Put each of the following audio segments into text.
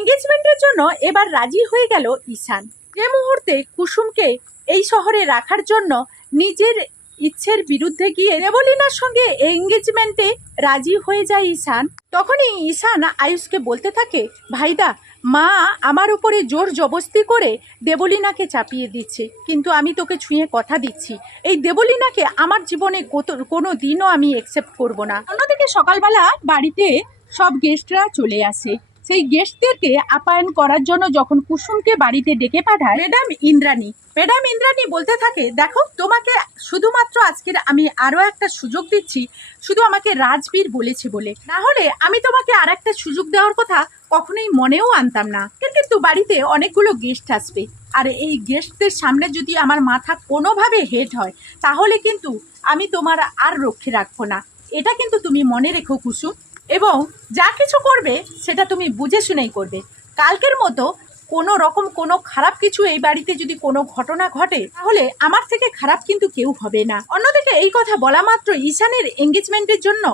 এঙ্গেজমেন্টের জন্য এবার রাজি হয়ে গেল ঈশান। যে মুহূর্তে কুসুমকে এই শহরে রাখার জন্য নিজের ইচ্ছের বিরুদ্ধে গিয়ে দেবলীনার সঙ্গে এঙ্গেজমেন্টে রাজি হয়ে যায় ঈশান। তখনই ঈশান আয়ুষকে বলতে থাকে, ভাইদা, মা আমার উপরে জোর জবস্তি করে দেবলীনাকে চাপিয়ে দিচ্ছে, কিন্তু আমি তোকে ছুঁয়ে কথা দিচ্ছি। এই দেবলীনাকে আমার জীবনে কোনো দিনও আমি একসেপ্ট করব না। অন্যদিকে সকালবেলা বাড়িতে সব গেস্টরা চলে আসে। সেই গেস্টদেরকে আপ্যায়ন করার জন্য যখন কুসুমকে বাড়িতে ডেকে পাঠায়, ম্যাডাম ইন্দ্রাণী ম্যাডাম ইন্দ্রাণী বলতে থাকে, দেখো, তোমাকে শুধুমাত্র আজকের আমি আরও একটা সুযোগ দিচ্ছি, শুধু আমাকে রাজবীর বলেছে বলে। না হলে আমি তোমাকে আর একটা সুযোগ দেওয়ার কথা কখনোই মনেও আনতাম না। কিন্তু বাড়িতে অনেকগুলো গেস্ট আসবে। আর এই গেস্টদের সামনে যদি আমার মাথা কোনোভাবে হেড হয়, তাহলে কিন্তু আমি তোমার আর রক্ষে রাখব না। এটা কিন্তু তুমি মনে রেখো কুসুম। এবং যা কিছু করবে, সেটা তুমি বুঝে শুনেই করবে। কালকের মতো কোনো রকম কোনো খারাপ কিছু এই বাড়িতে যদি কোনো ঘটনা ঘটে, তাহলে আমার থেকে খারাপ কিন্তু কেউ হবে না। অন্যদিকে এই কথা বলা মাত্র ঈশানের এঙ্গেজমেন্টের জন্য।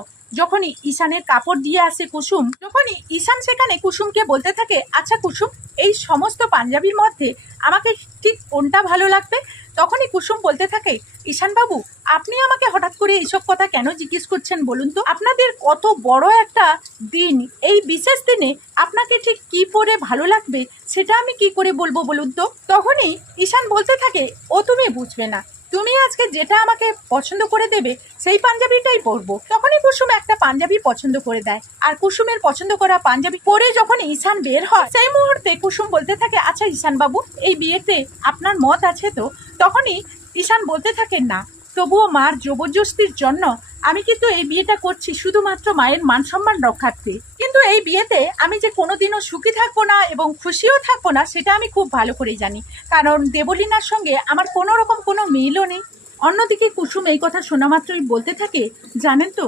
যখনই ঈশানের কাপড় দিয়ে আসে কুসুম, যখনই ঈশান সেখানে কুসুমকে বলতে থাকে আচ্ছা কুসুম, এই সমস্ত পাঞ্জাবির মধ্যে আমাকে ঠিক কোনটা ভালো লাগবে? তখনই কুসুম বলতে থাকে ঈশান বাবু আপনি আমাকে হঠাৎ করে এইসব কথা কেন জিজ্ঞেস করছেন বলুন তো? আপনাদের কত বড় একটা দিন। এই বিশেষ দিনে আপনাকে ঠিক কি পরে ভালো লাগবে সেটা আমি কি করে বলব বলুন তো? তখনই ঈশান বলতে থাকে, ও তুমি বুঝবে না। তুমি আজকে যেটা আমাকে পছন্দ করে দেবে, সেই পাঞ্জাবিটাই পরবো। তখনই কুসুম একটা পাঞ্জাবি পছন্দ করে দেয়। আর কুসুমের পছন্দ করা পাঞ্জাবি পরে যখন ঈশান বের হয়, সেই মুহূর্তে কুসুম বলতে থাকে আচ্ছা ঈশান বাবু এই বিয়েতে আপনার মত আছে তো? তখনই ঈশান বলতে থাকেন না, তবুও মার জবরদস্তির জন্য আমি কিন্তু এই বিয়েটা করছি শুধুমাত্র মায়ের মান সম্মান রক্ষার্থে। কিন্তু এই বিয়েতে আমি যে কোনোদিনও সুখী থাকব না এবং খুশিও থাকব না, সেটা আমি খুব ভালো করেই জানি। কারণ দেবলীনার সঙ্গে আমার কোনো রকম কোনো মিলও নেই। অন্যদিকে কুসুম এই কথা শোনা মাত্রই বলতে থাকে, জানেন তো,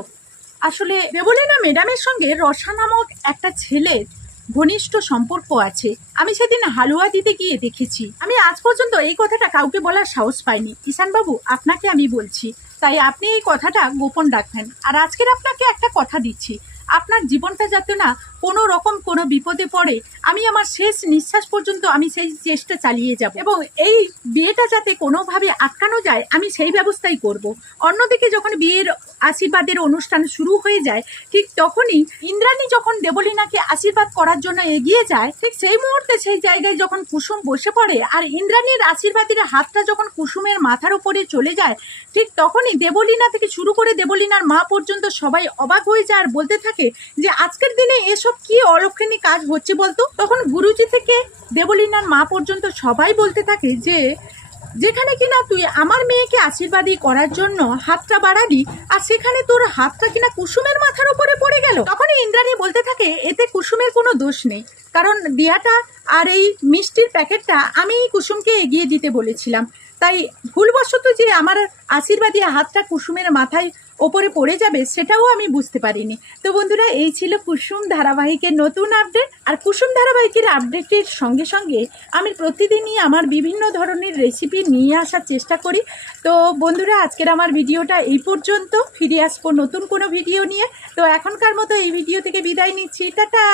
আসলে দেবলীনা ম্যাডামের সঙ্গে রসা নামক একটা ছেলের ঘনিষ্ঠ সম্পর্ক আছে। আমি সেদিন হালুয়া দিতে গিয়ে দেখেছি। আমি আজ পর্যন্ত এই কথাটা কাউকে বলার সাহস পাইনি। ঈশানবাবু, আপনাকে আমি বলছি। তাই আপনি এই কথাটা গোপন রাখবেন। আর আজকের আপনাকে একটা কথা দিচ্ছি। আপনার জীবনটা যাতে না কোনো রকম কোনো বিপদে পড়ে, আমি আমার শেষ নিঃশ্বাস পর্যন্ত আমি সেই চেষ্টা চালিয়ে যাব। এবং এই বিয়েটা যাতে কোনোভাবে আটকানো যায়, আমি সেই ব্যবস্থাই করব। অন্যদিকে যখন বিয়ের আশীর্বাদের অনুষ্ঠান শুরু হয়ে যায়, ঠিক তখনই ইন্দ্রাণী যখন দেবলীনাকে আশীর্বাদ করার জন্য এগিয়ে যায়, ঠিক সেই মুহূর্তে সেই জায়গায় যখন কুসুম বসে পড়ে আর ইন্দ্রাণীর আশীর্বাদের হাতটা যখন কুসুমের মাথার উপরে চলে যায়, ঠিক তখনই দেবলীনা থেকে শুরু করে দেবলীনার মা পর্যন্ত সবাই অবাক হয়ে যায় আর বলতে থাকে যে, আজকের দিনে এসব কি অলক্ষণী কাজ হচ্ছে বলতো? তখন গুরুজি থেকে দেবলীনার মা পর্যন্ত সবাই বলতে থাকে যে যেখানে কিনা তুই আমার মেয়েকে আশীর্বাদী করার জন্য হাতটা বাড়ালি, আর সেখানে তোর হাতটা কিনা কুসুমের মাথার উপরে পড়ে গেল। তখনই ইন্দ্রাণী বলতে থাকে, এতে কুসুমের কোনো দোষ নেই। কারণ দিয়াটা আর এই মিষ্টির প্যাকেটটা আমি কুসুমকে এগিয়ে দিতে বলেছিলাম। তাই ভুলবশত যে আমার আশীর্বাদী হাতটা কুসুমের মাথায় ওপরে পড়ে যাবে, সেটাও আমি বুঝতে পারিনি। তো বন্ধুরা, এই ছিল কুসুম ধারাবাহিকের নতুন আপডেট আর কুসুম ধারাবাহিকের আপডেটের সঙ্গে সঙ্গে আমি প্রতিদিনই আমার বিভিন্ন ধরনের রেসিপি নিয়ে আসার চেষ্টা করি। তো বন্ধুরা, আজকের আমার ভিডিওটা এই পর্যন্ত। ফিরে আসব নতুন কোনো ভিডিও নিয়ে। তো এখনকার মতো এই ভিডিও থেকে বিদায় নিচ্ছি। টাটা!